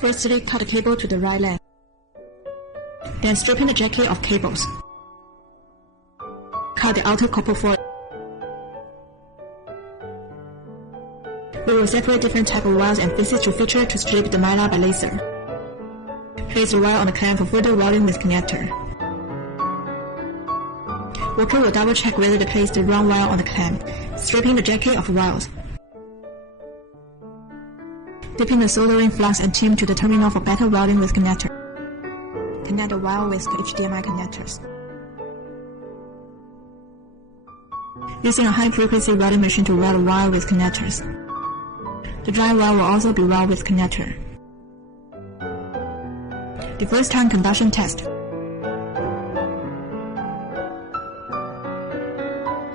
Firstly, cut the cable to the right length. Then strip in the jacket of cables. Cut the outer copper foil. We will separate different type of wires and fix it to feature to strip the mylar by laser. Place the wire on the clamp for further welding with connector. Worker will double check whether they place the wrong wire on the clamp, stripping the jacket of wires. Dipping the soldering flux and tune to the terminal for better welding with connector. Connect the wire with the HDMI connectors. Using a high-frequency welding machine to weld the wire with connectors. The dry wire will also be welded with connector. The first-time conduction test.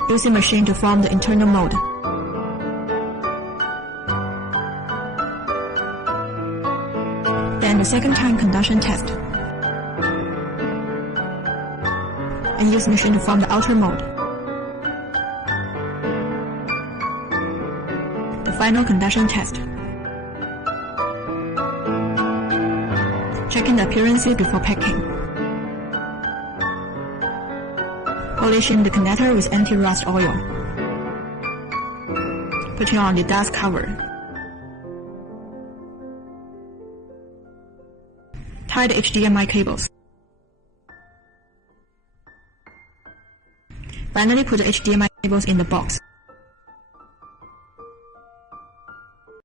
Using machine to form the internal mold. Then the second-time conduction test. And use machine to form the outer mold. The final conduction test. Checking the appearances before packing. Polishing the connector with anti-rust oil. Putting on the dust cover. Tie the HDMI cables. Finally, put the HDMI cables in the box.